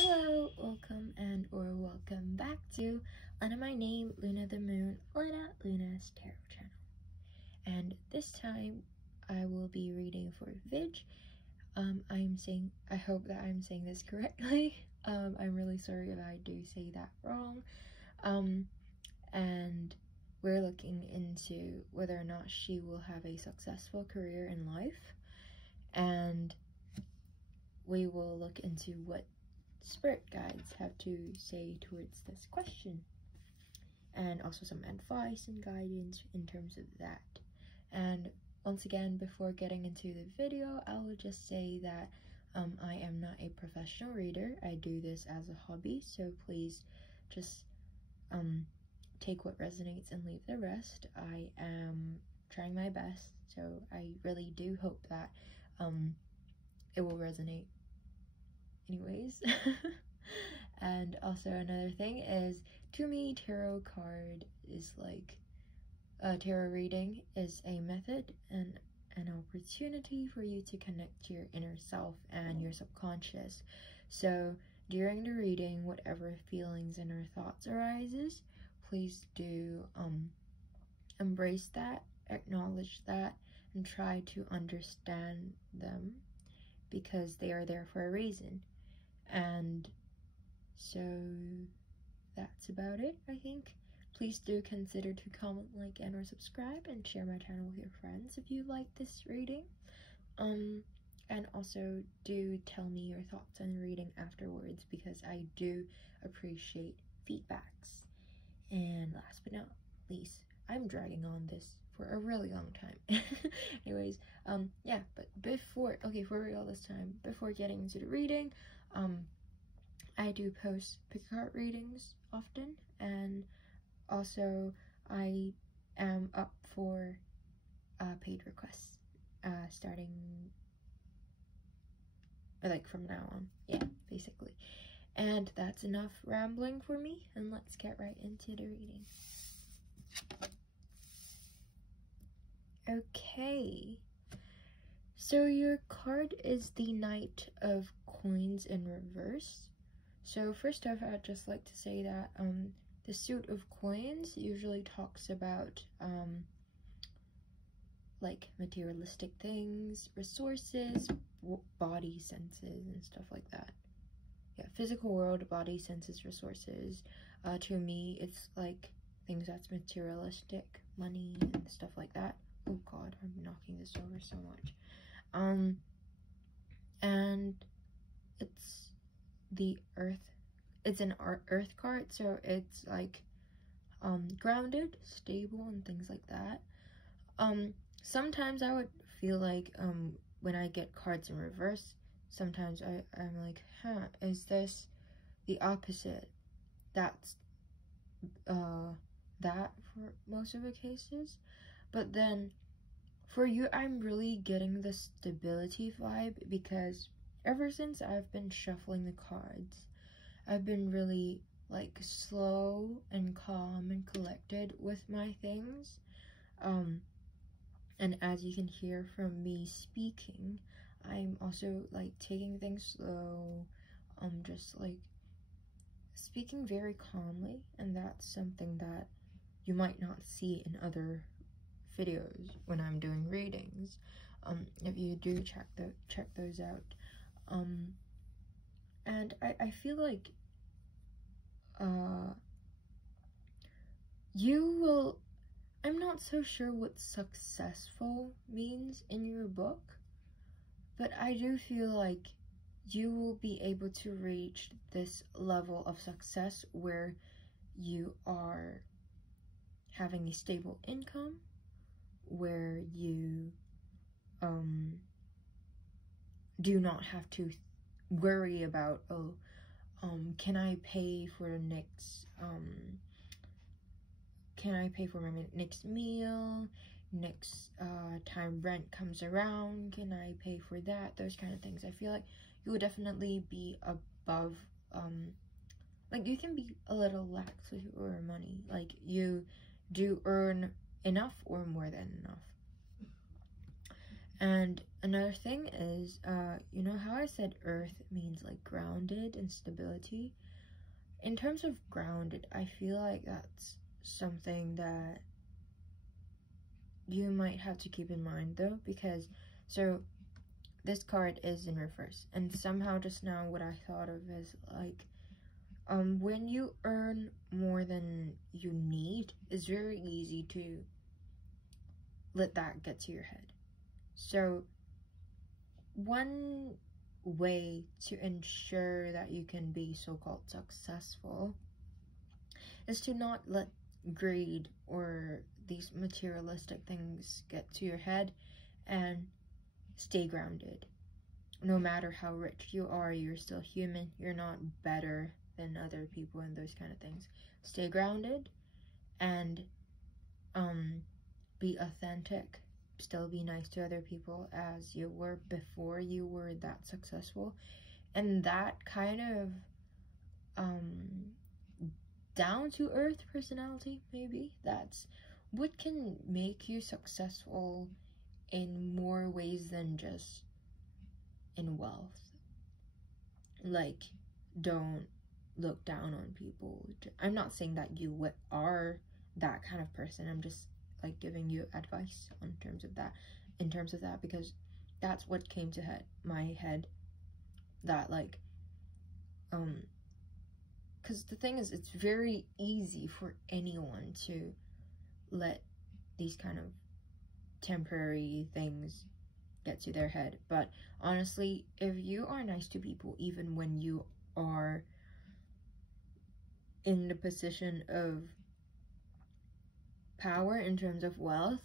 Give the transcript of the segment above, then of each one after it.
Hello, welcome back to Lena My Name, Luna the Moon, Luna's Tarot channel. And this time I will be reading for Vij. I hope that I'm saying this correctly. I'm really sorry if I do say that wrong. And we're looking into whether or not she will have a successful career in life. And we will look into what spirit guides have to say towards this question, and also some advice and guidance in terms of that. And once again, before getting into the video, I will just say that I am not a professional reader. I do this as a hobby, so please just take what resonates and leave the rest. I am trying my best, so I really do hope that it will resonate anyways. And also another thing is, to me, tarot card is like tarot reading is a method and an opportunity for you to connect to your inner self and your subconscious. So during the reading, whatever feelings and or thoughts arises, please do embrace that, acknowledge that, and try to understand them, because they are there for a reason. And so that's about it, I think. Please do consider to comment, like, and or subscribe, and share my channel with your friends if you like this reading. And also do tell me your thoughts on the reading afterwards, because I do appreciate feedbacks. And last but not least, I'm dragging on this for a really long time. Anyways, yeah, but before, okay, for real this time, before getting into the reading, I do post pick card readings often, and also I am up for paid requests starting, or like from now on, yeah, basically. And that's enough rambling for me, and let's get right into the reading. Okay, so your card is the Knight of Coins in reverse. So first off, I'd just like to say that the suit of coins usually talks about like materialistic things, resources, body senses, and stuff like that. Yeah, physical world, body senses, resources. To me, it's like things that's materialistic, money and stuff like that. Oh god, I'm knocking this over so much. And it's the earth. It's an earth card, so it's like grounded, stable, and things like that. Sometimes I would feel like when I get cards in reverse, sometimes I'm like, huh, is this the opposite? That's that for most of the cases. But then for you, I'm really getting the stability vibe, because ever since I've been shuffling the cards, I've been really like slow and calm and collected with my things. And as you can hear from me speaking, I'm also like taking things slow, just like speaking very calmly, and that's something that you might not see in other videos when I'm doing readings. If you do check those out. And I feel like you will, I'm not so sure what successful means in your book, but I do feel like you will be able to reach this level of success where you are having a stable income, where you do not have to worry about, oh, can I pay for the next can I pay for my next meal, next time rent comes around, can I pay for that, those kind of things. I feel like you would definitely be above, like you can be a little lax with your money, like you do earn enough or more than enough. And another thing is, you know how I said earth means like grounded and stability? In terms of grounded, I feel like that's something that you might have to keep in mind though, because so this card is in reverse, and somehow just now what I thought of is like, when you earn more than you need, it's very easy to let that get to your head. So one way to ensure that you can be so-called successful is to not let greed or these materialistic things get to your head, and stay grounded. No matter how rich you are, you're still human. You're not better than other people and those kind of things. Stay grounded and be authentic. Still be nice to other people as you were before you were that successful. And that kind of down to earth personality, maybe, that's what can make you successful in more ways than just in wealth. Like, don't look down on people. I'm not saying that you are that kind of person. I'm just like giving you advice in terms of that, because that's what came to my head, that like because the thing is, it's very easy for anyone to let these kind of temporary things get to their head. But honestly, if you are nice to people even when you are in the position of power in terms of wealth,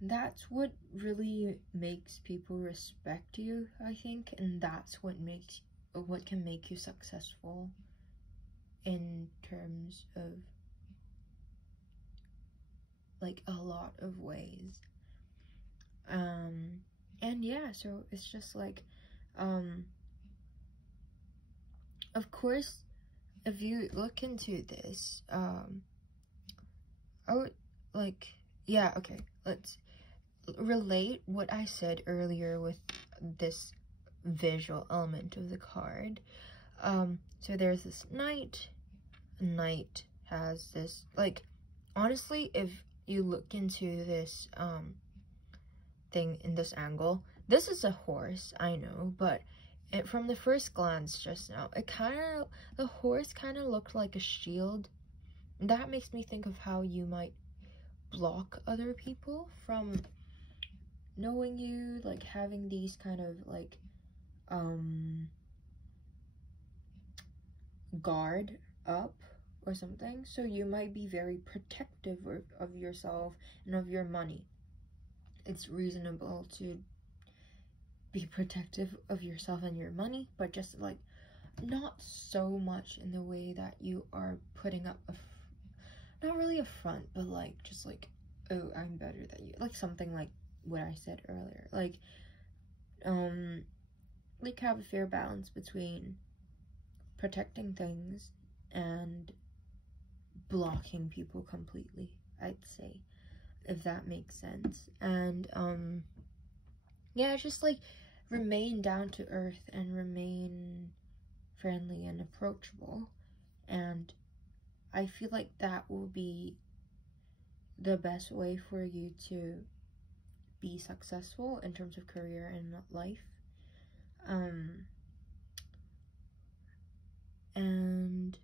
that's what really makes people respect you, I think. And that's what can make you successful in terms of like a lot of ways. And yeah, so it's just like, of course, if you look into this, I would like, yeah, okay, let's relate what I said earlier with this visual element of the card. So there's this knight. Knight has this, like, honestly, if you look into this thing in this angle, this is a horse, I know, but from the first glance just now, the horse kind of looked like a shield. That makes me think of how you might block other people from knowing you, like having these kind of like guard up or something. So you might be very protective of yourself and of your money. It's reasonable to be protective of yourself and your money, but just like not so much in the way that you are putting up not really a front, but like just like, oh, I'm better than you, like something like what I said earlier, like have a fair balance between protecting things and blocking people completely, I'd say, if that makes sense. And yeah, just like remain down to earth and remain friendly and approachable, and I feel like that will be the best way for you to be successful in terms of career and life. And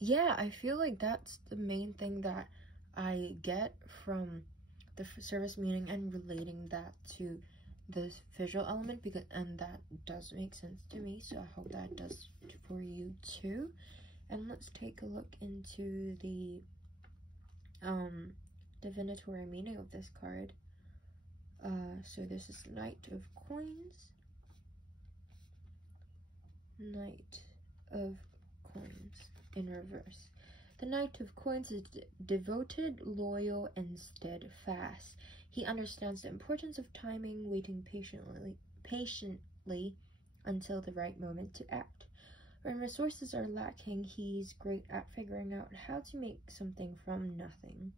yeah, I feel like that's the main thing that I get from the service meaning and relating that to the visual element, and that does make sense to me, so I hope that does for you too. And let's take a look into the divinatory meaning of this card. So this is Knight of Coins. Knight of Coins in reverse. The Knight of Coins is devoted, loyal, and steadfast. He understands the importance of timing, waiting patiently until the right moment to act. When resources are lacking, he's great at figuring out how to make something from nothing.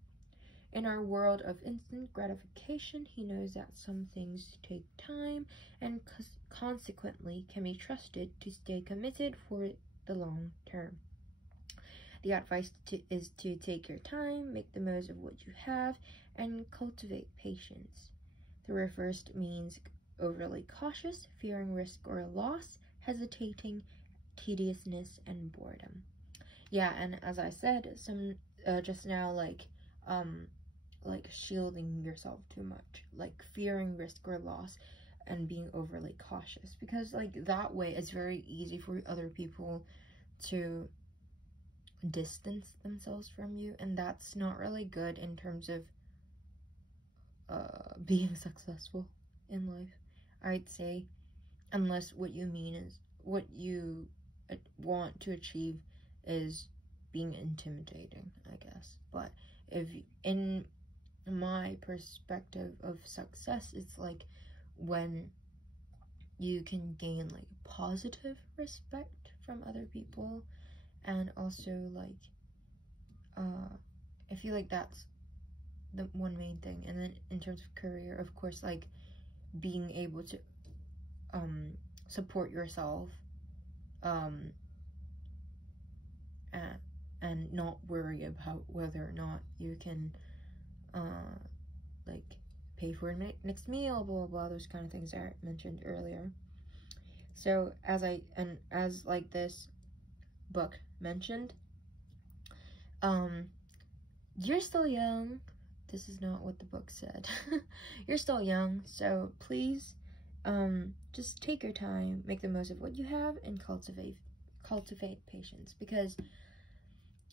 In our world of instant gratification, he knows that some things take time and consequently can be trusted to stay committed for the long term. The advice is to take your time, make the most of what you have, and cultivate patience. The reverse means overly cautious, fearing risk or loss, hesitating, tediousness, and boredom. Yeah, and as I said just now, like shielding yourself too much, like fearing risk or loss, and being overly cautious, because like that way it's very easy for other people to distance themselves from you, and that's not really good in terms of being successful in life, I'd say, unless what you mean is what you want to achieve is being intimidating, I guess. But if in my perspective of success, it's like when you can gain like positive respect from other people, and also like I feel like that's the one main thing. And then in terms of career, of course, like being able to support yourself and not worry about whether or not you can like pay for next meal, blah blah blah, those kind of things I mentioned earlier. So as like this book mentioned, you're still young. This is not what the book said. You're still young, so please just take your time, make the most of what you have, and cultivate patience, because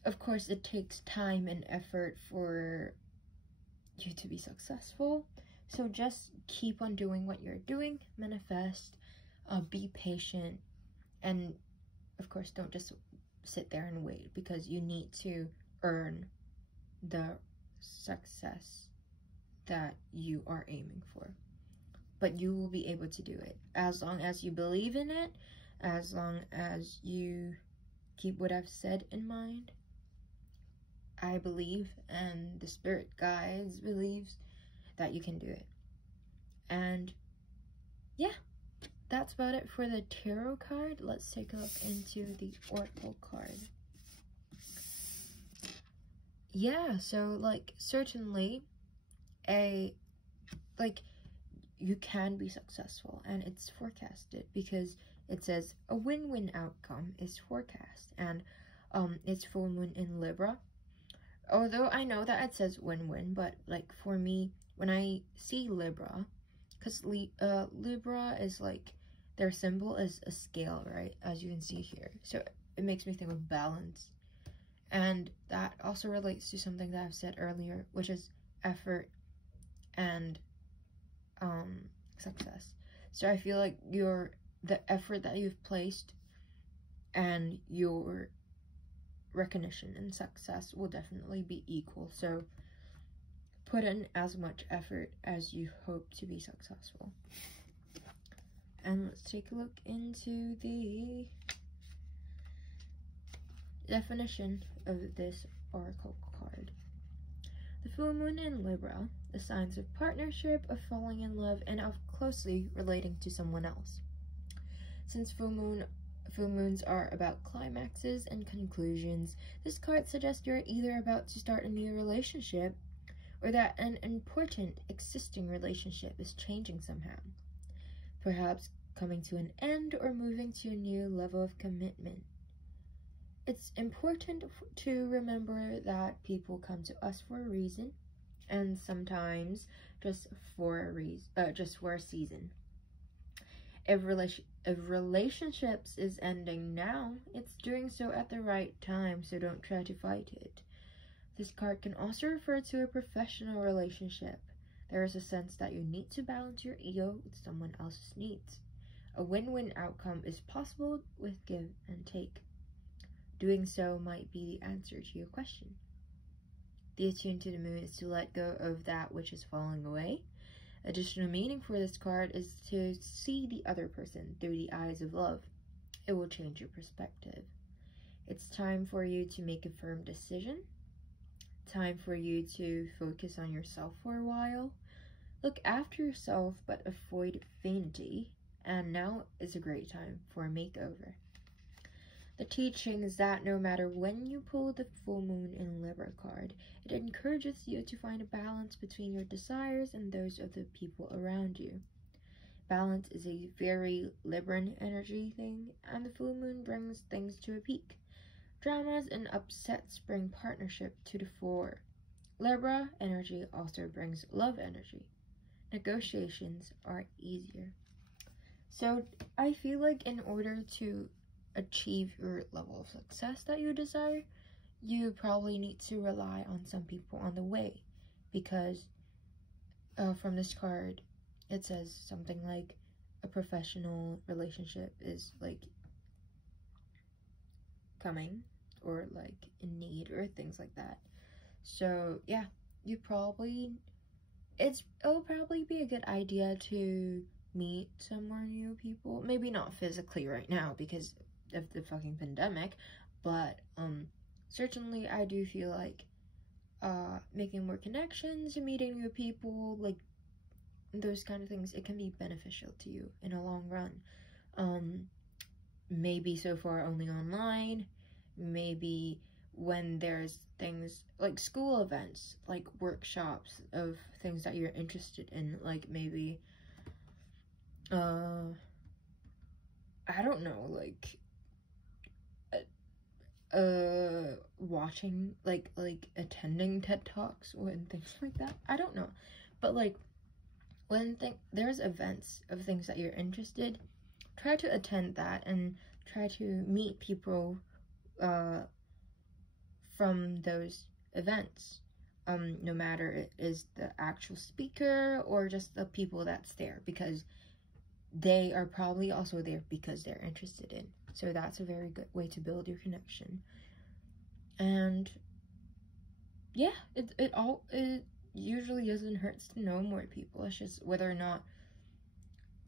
of course it takes time and effort for you to be successful. So just keep on doing what you're doing, manifest, be patient, and of course don't just sit there and wait, because you need to earn the success that you are aiming for. But you will be able to do it as long as you believe in it, as long as you keep what I've said in mind. I believe, and the spirit guides believes, that you can do it. And yeah, that's about it for the tarot card. Let's take a look into the oracle card. Yeah, so like certainly you can be successful, and it's forecasted, because it says a win-win outcome is forecast, and it's full moon in Libra. Although I know that it says win-win, but like for me, when I see Libra, because Libra is like, their symbol is a scale, right, as you can see here, so it makes me think of balance. And that also relates to something that I've said earlier, which is effort and success. So I feel like the effort that you've placed and your recognition and success will definitely be equal. So put in as much effort as you hope to be successful. And let's take a look into the definition of this oracle card. The full moon in Libra, the signs of partnership, of falling in love, and of closely relating to someone else. Since full moons are about climaxes and conclusions, this card suggests you're either about to start a new relationship, or that an important existing relationship is changing somehow, perhaps coming to an end or moving to a new level of commitment. It's important to remember that people come to us for a reason, and sometimes just for a season. If relationships is ending now, it's doing so at the right time, so don't try to fight it. This card can also refer to a professional relationship. There is a sense that you need to balance your ego with someone else's needs. A win-win outcome is possible with give and take. Doing so might be the answer to your question. The attune to the moon is to let go of that which is falling away. Additional meaning for this card is to see the other person through the eyes of love. It will change your perspective. It's time for you to make a firm decision. time for you to focus on yourself for a while. Look after yourself, but avoid vanity. And now is a great time for a makeover. The teaching is that no matter when you pull the full moon in Libra card, it encourages you to find a balance between your desires and those of the people around you. Balance is a very Libran energy thing, and the full moon brings things to a peak. Dramas and upsets bring partnership to the fore. Libra energy also brings love energy. Negotiations are easier. So I feel like in order to achieve your level of success that you desire, you probably need to rely on some people on the way, because from this card it says something like a professional relationship is like coming, or like in need, or things like that. So yeah, it'll probably be a good idea to meet some more new people. Maybe not physically right now because of the fucking pandemic, but certainly I do feel like making more connections and meeting new people, like those kind of things, it can be beneficial to you in a long run. Maybe so far only online, maybe when there's things like school events, like workshops of things that you're interested in, like maybe I don't know, like watching, like attending TED Talks and things like that. I don't know, but like when there's events of things that you're interested, try to attend that and try to meet people from those events, no matter it is the actual speaker or just the people that's there, because they are probably also there because they're interested in. So that's a very good way to build your connection. And yeah, it usually doesn't hurt to know more people. It's just whether or not,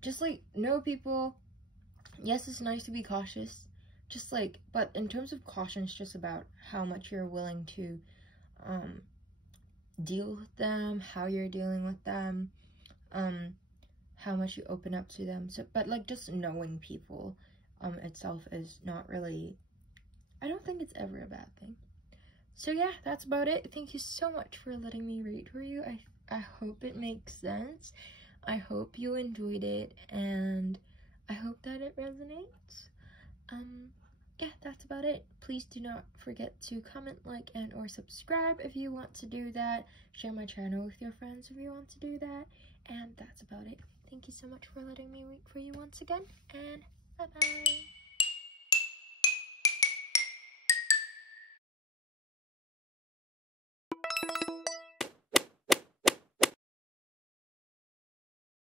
just like know people. Yes, it's nice to be cautious, just like, but in terms of caution, it's just about how much you're willing to deal with them, how you're dealing with them, how much you open up to them. So, but like just knowing people itself is not really, I don't think it's ever a bad thing. So yeah, that's about it. Thank you so much for letting me read for you. I hope it makes sense. I hope you enjoyed it, and I hope that it resonates. Yeah, that's about it. Please do not forget to comment, like, and or subscribe if you want to do that. Share my channel with your friends if you want to do that. And that's about it. Thank you so much for letting me read for you once again, and bye-bye.